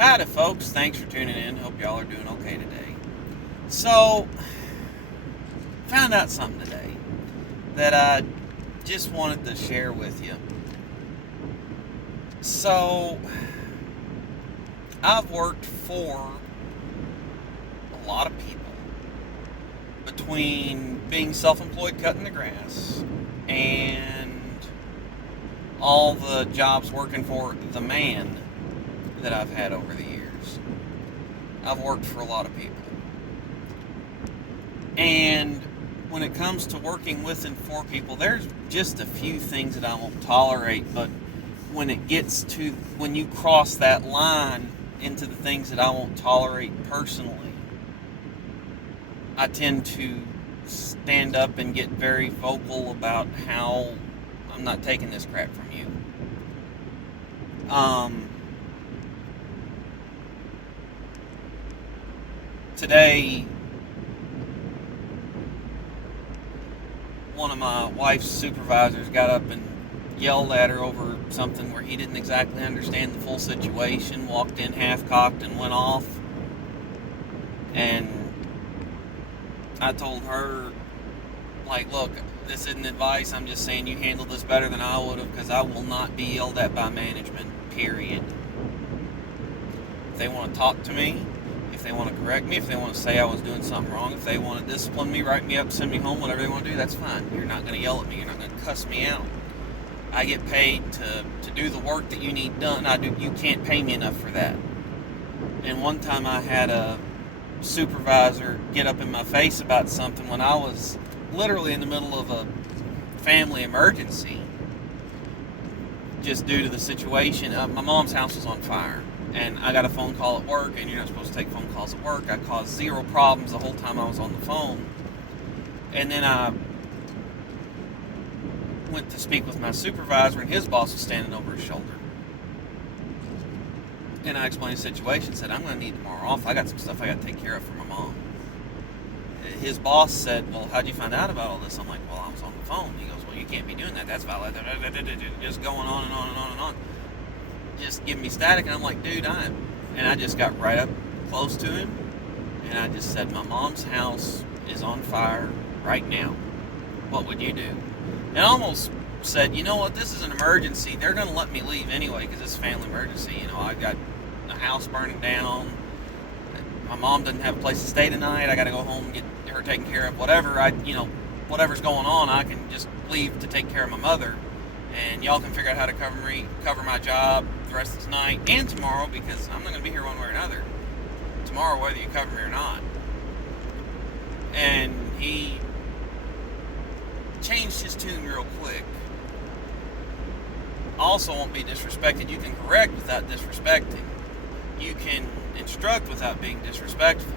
Howdy, folks. Thanks for tuning in. Hope y'all are doing okay today. So, found out something today that I just wanted to share with you. So, I've worked for a lot of people between being self-employed cutting the grass and all the jobs working for the man that I've had over the years. I've worked for a lot of people. And when it comes to working with and for people, there's just a few things that I won't tolerate, but when you cross that line into the things that I won't tolerate personally, I tend to stand up and get very vocal about how I'm not taking this crap from you. Today, one of my wife's supervisors got up and yelled at her over something where he didn't exactly understand the full situation, walked in half-cocked and went off. And I told her, look, this isn't advice, I'm just saying you handled this better than I would have, because I will not be yelled at by management, period. If they want to talk to me, if they want to correct me, if they want to say I was doing something wrong, if they want to discipline me, write me up, send me home, whatever they want to do, that's fine. You're not going to yell at me. You're not going to cuss me out. I get paid to do the work that you need done. You can't pay me enough for that. And one time I had a supervisor get up in my face about something when I was literally in the middle of a family emergency, just due to the situation. My mom's house was on fire. And I got a phone call at work, and you're not supposed to take phone calls at work. I caused zero problems the whole time I was on the phone. And then I went to speak with my supervisor, and his boss was standing over his shoulder. And I explained the situation, said, I'm going to need tomorrow off. I got some stuff I got to take care of for my mom. His boss said, well, how'd you find out about all this? I'm like, well, I was on the phone. He goes, well, you can't be doing that. That's violent. Just going on and on and on and on. Just giving me static, and I'm like, dude, and I just got right up close to him, and I just said, my mom's house is on fire right now. What would you do? And I almost said, you know what, this is an emergency. They're going to let me leave anyway, because it's a family emergency. I got the house burning down. My mom doesn't have a place to stay tonight. I got to go home and get her taken care of. Whatever's going on, I can just leave to take care of my mother. And y'all can figure out how to cover my job the rest of tonight and tomorrow, because I'm not going to be here one way or another tomorrow, whether you cover me or not. And he changed his tune real quick. Also, won't be disrespected. You can correct without disrespecting. You can instruct without being disrespectful.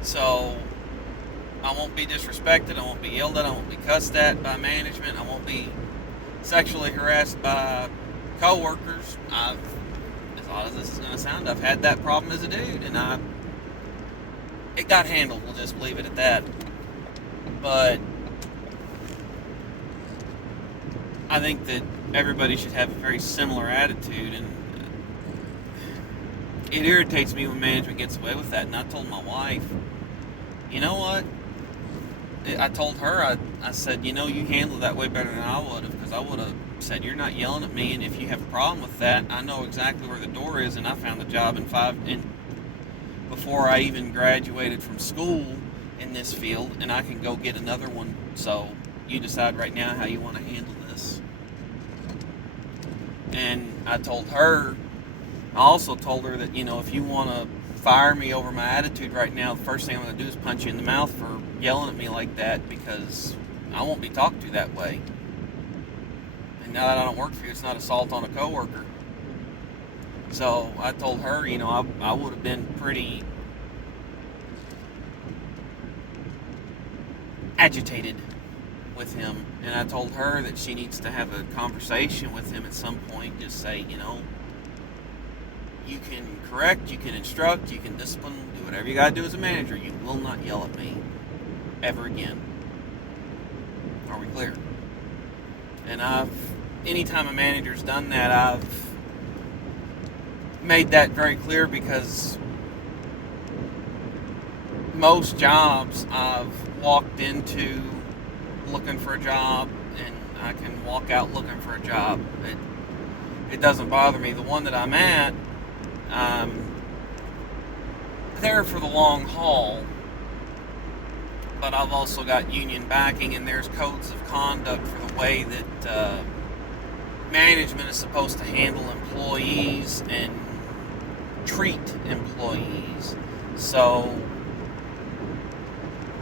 So I won't be disrespected, I won't be yelled at, I won't be cussed at by management, I won't be sexually harassed by coworkers. As odd as this is going to sound, I've had that problem as a dude, and it got handled, we'll just leave it at that. But I think that everybody should have a very similar attitude, and it irritates me when management gets away with that. And I told my wife, you know what? I told her, I said, you handled that way better than I would have, because I would have said, you're not yelling at me, and if you have a problem with that, I know exactly where the door is, and I found the job before I even graduated from school in this field, and I can go get another one, so you decide right now how you want to handle this. And I also told her that, if you want to fire me over my attitude right now, the first thing I'm going to do is punch you in the mouth for yelling at me like that, because I won't be talked to that way. And now that I don't work for you, it's not assault on a coworker. So I told her, I would have been pretty agitated with him, and I told her that she needs to have a conversation with him at some point. Just say, you can correct, you can instruct, you can discipline, do whatever you gotta do as a manager. You will not yell at me ever again. Are we clear? And anytime a manager's done that, made that very clear, because most jobs I've walked into looking for a job, and I can walk out looking for a job. It doesn't bother me. The one that I'm at, I'm there for the long haul, but I've also got union backing, and there's codes of conduct for the way that management is supposed to handle employees and treat employees. So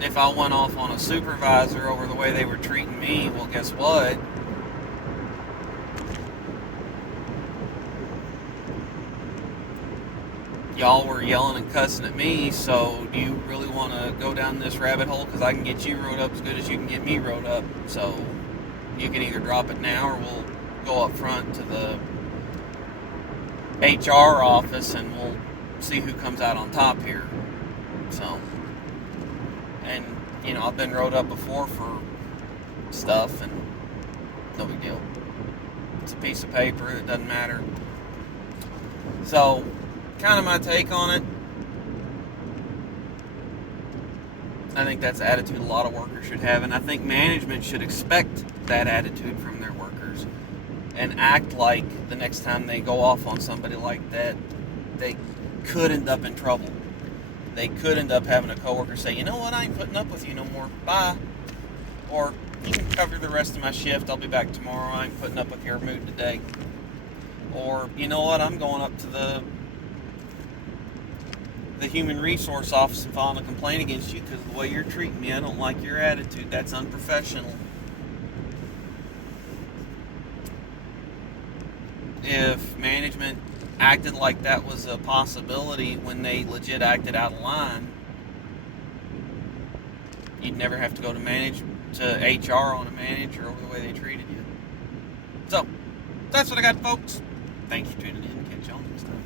if I went off on a supervisor over the way they were treating me, well, guess what? Y'all were yelling and cussing at me, so do you really want to go down this rabbit hole? Because I can get you rode up as good as you can get me rode up. So you can either drop it now, or we'll go up front to the HR office and we'll see who comes out on top here. So, and I've been rode up before for stuff, and no big deal. It's a piece of paper, it doesn't matter. So, kind of my take on it. I think that's the attitude a lot of workers should have, and I think management should expect that attitude from their workers and act like the next time they go off on somebody like that, they could end up in trouble. They could end up having a coworker say, you know what, I ain't putting up with you no more, bye. Or, you can cover the rest of my shift, I'll be back tomorrow, I ain't putting up with your mood today. Or, you know what, I'm going up to the human resource office and filing a complaint against you because of the way you're treating me. I don't like your attitude. That's unprofessional. If management acted like that was a possibility when they legit acted out of line, you'd never have to go to HR on a manager over the way they treated you. So, that's what I got, folks. Thanks for tuning in. Catch y'all next time.